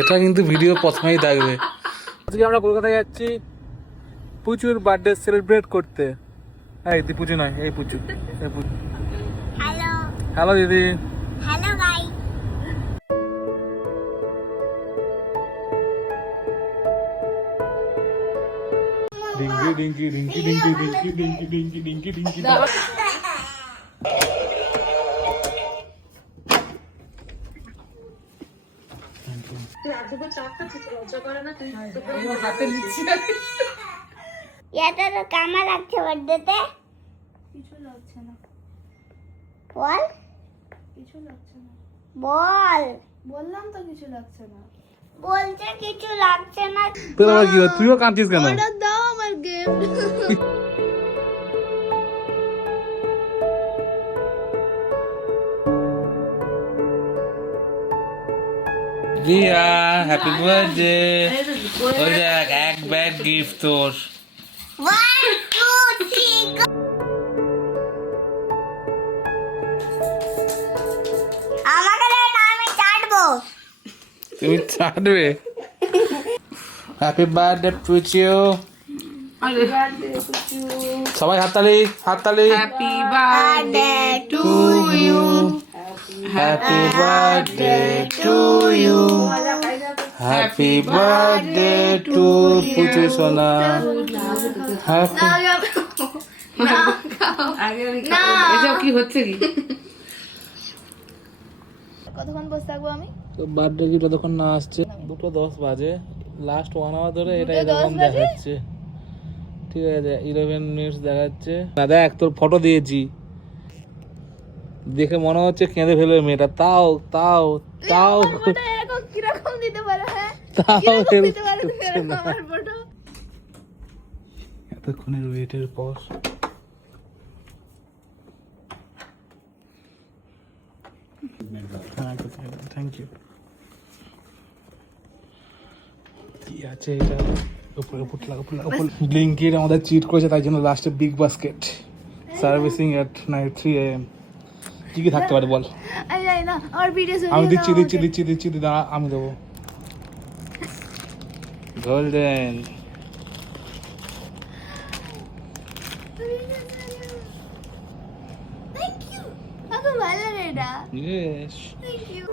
এটা কিন্তু ভিডিও প্রথমেই থাকবে। আজকে আমরা কলকাতায় যাচ্ছি পুচুর বার্থডে সেলিব্রেট করতে। এই দি পুচু নয়, এই পুচু, এই পুচু। হ্যালো হ্যালো দিদি। হ্যালো গাই ডিঙ্কি ডিঙ্কি ডিঙ্কি ডিঙ্কি ডিঙ্কি ডিঙ্কি ডিঙ্কি ডিঙ্কি ডিঙ্কি। এটা তো কেমন লাগছে বার্থডেতে? কিছু লাগছে না, বল কিছু লাগছে না। বল বললাম তো কিছু লাগছে না। বলছে কিছু লাগছে না। তোর আবার কি হলো? তুইও কাঁদছিস কেন? অর্ডার দাও আমার গিফট। Riya happy birthday. ওই দেখ এক ব্যাগ গিফট তোর। 1 2 3 go আমাকে দে না, আমি চাটবো। তুমি চাটবে? হ্যাপি বার্থডে পুচু। সবাই হাততালি হাততালি। Happy birthday to you, happy birthday to you, happy birthday to পুচু সোনা। হ্যাপি এসব কি হচ্ছে কি? কতক্ষণ বসে থাকবো আমি? বার্থডে গিফট যতক্ষণ না আসছে। 2:10 বাজে, লাস্ট 1 আওয়ার ধরে এটা 2:10 এরকম বাজে? দেখাচ্ছে। ঠিক আছে 11 মিনিটস দেখাচ্ছে। না দেখ তোর ফটো দিয়েছি, দেখে মনে হচ্ছে কেঁদে ফেলবে মেয়েটা। তাও তাও তাও আমার ফটো এরকম কিরকম দিতে পারো? হ্যাঁ তাও কিরকম help দিতে পারো তুমি করছে এরকম না। আমার ফটো? এতক্ষণের ওয়েটের পর থ্যাংক ইউ। কি আছে এটা? উপরে উপর ব্লিঙ্কিট আমাদের চিট করেছে, তাই জন্য লাস্টে big basket servicing at 3 AM। কি কি থাকতে পারে বল? আমি জানি না, আমার ভিডিও আমি দিচ্ছি দিচ্ছি দিচ্ছি দিচ্ছি দাঁড়া, আমি দেবো। গোল্ডেন থ্যাংক ইউ, এত ভালো লাগে এটা। ইয়েস। Thank you.